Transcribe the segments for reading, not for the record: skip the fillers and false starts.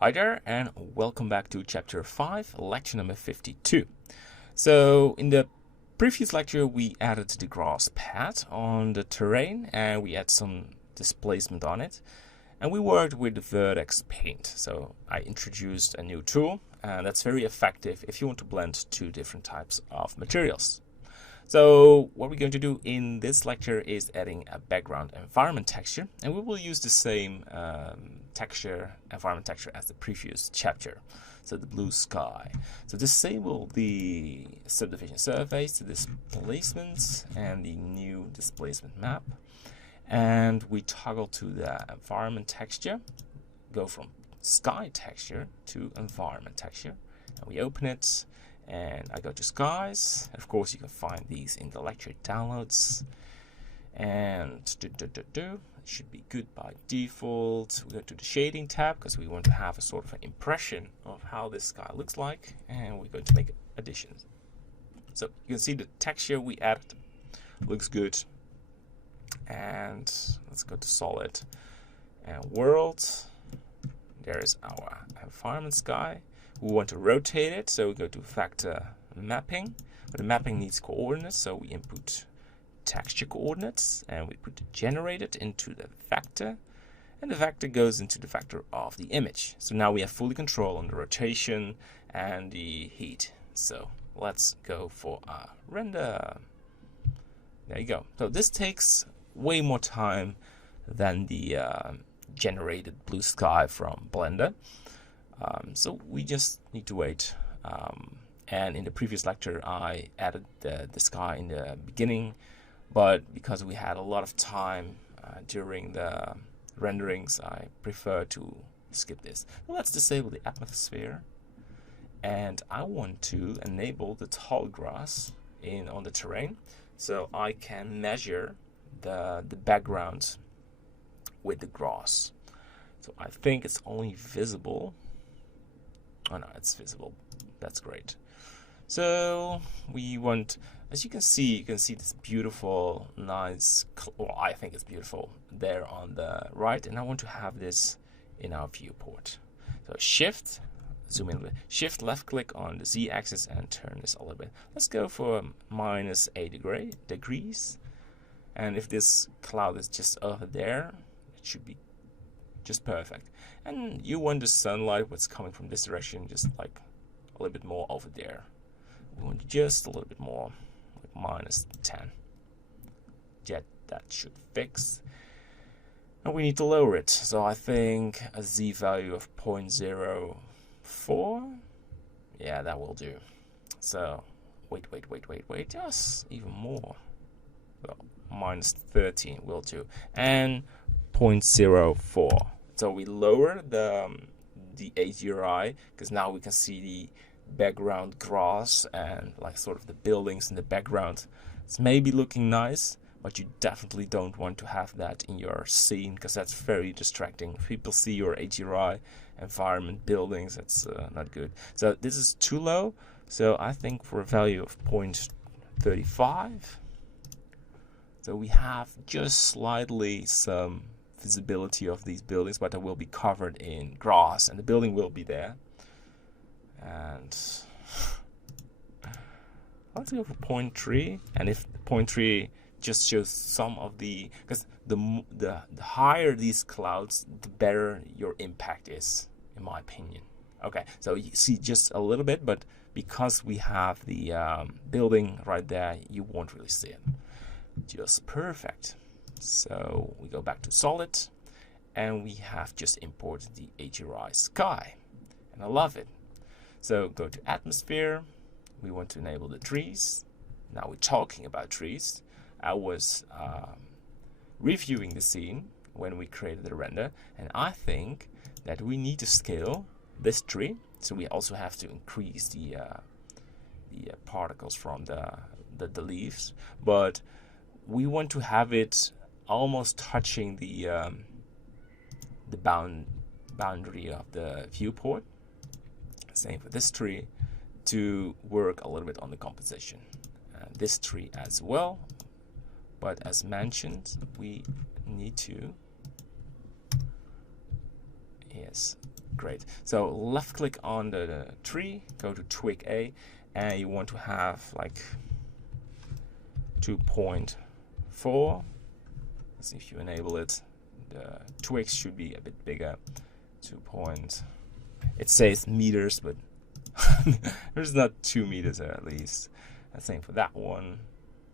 Hi there, and welcome back to Chapter 5, Lecture number 52. So, in the previous lecture, we added the grass pad on the terrain, and we had some displacement on it. And we worked with the Vertex Paint. So, I introduced a new tool, and that's very effective if you want to blend two different types of materials. So what we're going to do in this lecture is adding a background environment texture, and we will use the same environment texture as the previous chapter. So the blue sky. So disable the subdivision surface, the displacements, and the new displacement map. And we toggle to the environment texture, go from sky texture to environment texture, and we open it. And I go to skies. Of course, you can find these in the lecture downloads. And it should be good by default. We go to the shading tab because we want to have a sort of an impression of how this sky looks like. And we're going to make additions. So you can see the texture we added looks good. And let's go to solid and world. There is our environment sky. We want to rotate it, so we go to vector mapping, but the mapping needs coordinates, so we input texture coordinates and we put the generated into the vector, and the vector goes into the vector of the image. So now we have fully control on the rotation and the heat. So let's go for a render. There you go. So this takes way more time than the generated blue sky from Blender. So we just need to wait. And in the previous lecture, I added the sky in the beginning, but because we had a lot of time during the renderings, I prefer to skip this. Well, let's disable the atmosphere, and I want to enable the tall grass on the terrain, so I can measure the background with the grass. So I think it's only visible. Oh no, it's visible. That's great. So we want, as you can see this beautiful, nice, well, I think it's beautiful there on the right, and I want to have this in our viewport. So shift, zoom in a bit, shift left click on the Z-axis and turn this a little bit. Let's go for -8 degrees. And if this cloud is just over there, it should be just perfect. And you want the sunlight, what's coming from this direction, just like a little bit more over there. We want just a little bit more, like -10. Yeah, that should fix. And we need to lower it. So I think a Z value of 0.04. Yeah, that will do. So wait, just even more. So -13 will do. And 0.04. So we lower the HDRI because now we can see the background grass and like sort of the buildings in the background. It's maybe looking nice, but you definitely don't want to have that in your scene because that's very distracting. If people see your HDRI environment, buildings, that's not good. So this is too low. So I think for a value of 0.35. So we have just slightly some visibility of these buildings, but they will be covered in grass and the building will be there. And let's go for 0.3, and if 0.3 just shows some of the, because the higher these clouds, the better your impact is, in my opinion. Okay, so you see just a little bit, but because we have the building right there, you won't really see it. Just perfect. So we go back to solid, and we have just imported the HDRI sky, and I love it. So go to atmosphere. We want to enable the trees. Now we're talking about trees. I was reviewing the scene when we created the render, and I think that we need to scale this tree. So we also have to increase the particles from the leaves, but we want to have it almost touching the boundary of the viewport. Same for this tree, to work a little bit on the composition. This tree as well, but as mentioned, we need to Great. So left click on the tree, go to twig A, and you want to have like 2.4. Let's see if you enable it. The twigs should be a bit bigger. 2 point. It says meters, but there's not 2 meters there at least. And same for that one.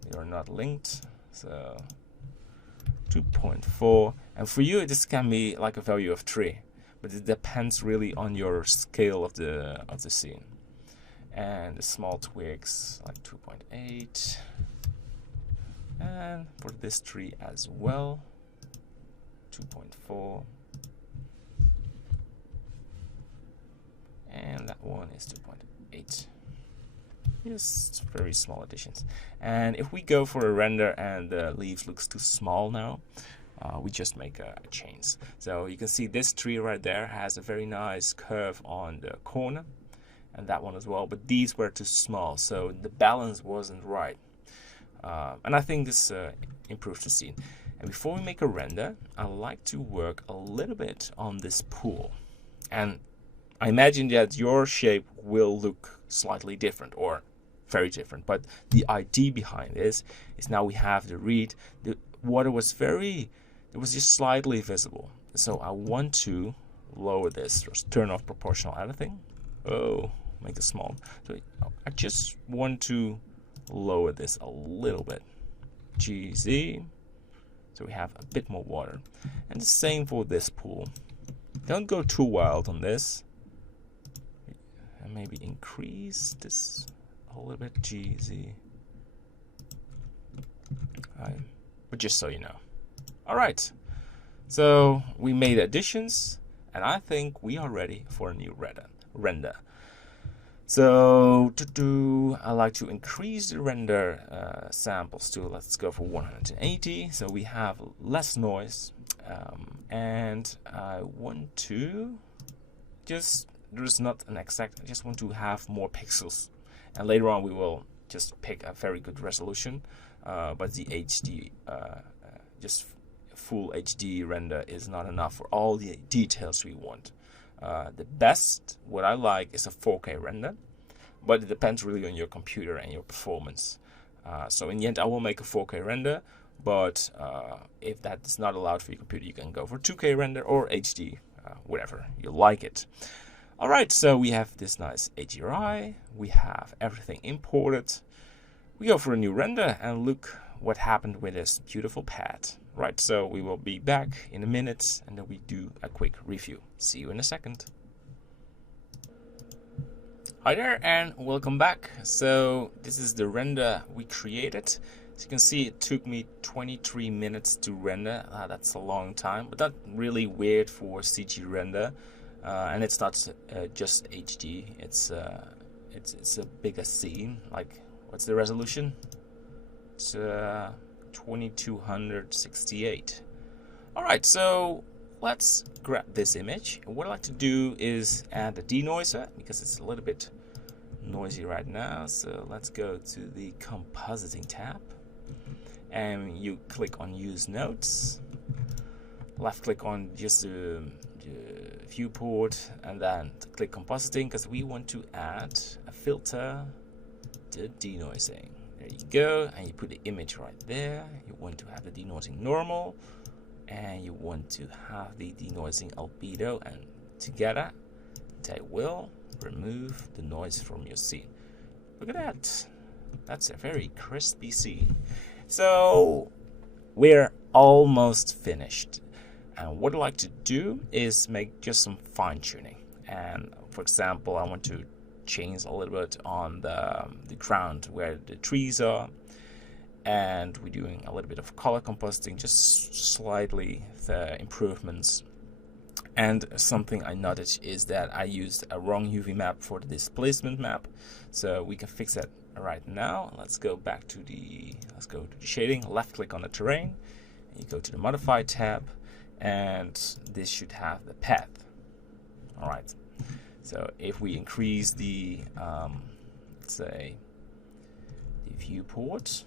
They are not linked, so 2.4. And for you, this can be like a value of 3, but it depends really on your scale of the scene. And the small twigs like 2.8. And for this tree as well, 2.4. And that one is 2.8. Just very small additions. And if we go for a render and the leaves looks too small now, we just make a change. So you can see this tree right there has a very nice curve on the corner, and that one as well, but these were too small, so the balance wasn't right. And I think this improves the scene. And before we make a render, I like to work a little bit on this pool. And I imagine that your shape will look slightly different or very different, but the idea behind this is now we have the reed. The water was just slightly visible. So I want to lower this, just turn off proportional editing. Oh, make it small. So I just want to lower this a little bit. GZ. So we have a bit more water. And the same for this pool. Don't go too wild on this. And maybe increase this a little bit. GZ. But just so you know. Alright. So we made additions, and I think we are ready for a new render. So I like to increase the render samples to, let's go for 180, so we have less noise, and I want to there's not an exact, I just want to have more pixels, and later on we will just pick a very good resolution, but the HD, just full HD render is not enough for all the details we want. The best, what I like, is a 4K render, but it depends really on your computer and your performance. So in the end, I will make a 4K render, but if that is not allowed for your computer, you can go for 2K render or HD, whatever you like it. Alright, so we have this nice HDRI, we have everything imported. We go for a new render and look what happened with this beautiful pad. Right, so we will be back in a minute and then we do a quick review. See you in a second. Hi there and welcome back. So this is the render we created. As you can see, it took me 23 minutes to render. That's a long time, but that's really weird for CG render. And it's not just HD. It's a bigger scene. Like, what's the resolution? It's 2268. Alright, so let's grab this image. What I like to do is add a denoiser because it's a little bit noisy right now. So let's go to the compositing tab and you click on use nodes. Left click on just the viewport and then click compositing because we want to add a filter to denoising. There you go, and you put the image right there. You want to have the denoising normal, and you want to have the denoising albedo, and together they will remove the noise from your scene. Look at that. That's a very crispy scene. So we're almost finished. And what I like to do is make just some fine tuning. And for example, I want to change a little bit on the ground where the trees are, and we're doing a little bit of color compositing, just slightly the improvements. And something I noticed is that I used a wrong UV map for the displacement map, so we can fix that right now. Let's go to the shading, left click on the terrain, and you go to the modify tab, and this should have the path. All right. So if we increase the, let's say, the viewport,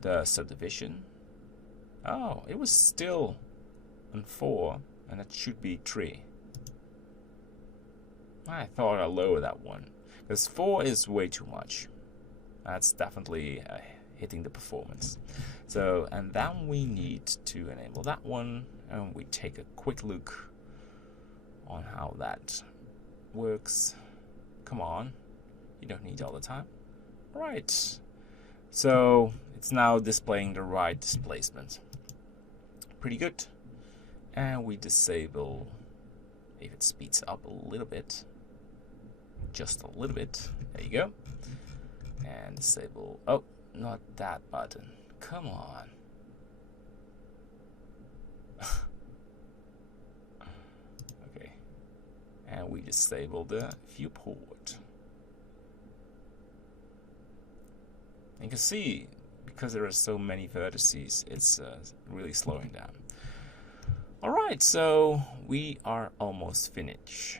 the subdivision. Oh, it was still on 4, and it should be 3. I thought I'd lower that one, because 4 is way too much. That's definitely hitting the performance. So, and then we need to enable that one, and we take a quick look on how that works. Come on, you don't need all the time. Right. So it's now displaying the right displacement. Pretty good. And we disable if it speeds up a little bit. Just a little bit. There you go. And disable. Oh, not that button. Come on. Okay. And we disable the viewport. You can see, because there are so many vertices, it's really slowing down. Alright, so we are almost finished.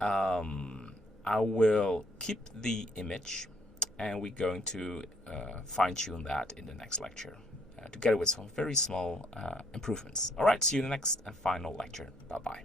I will keep the image, and we're going to fine-tune that in the next lecture, together with some very small improvements. Alright, see you in the next and final lecture. Bye-bye.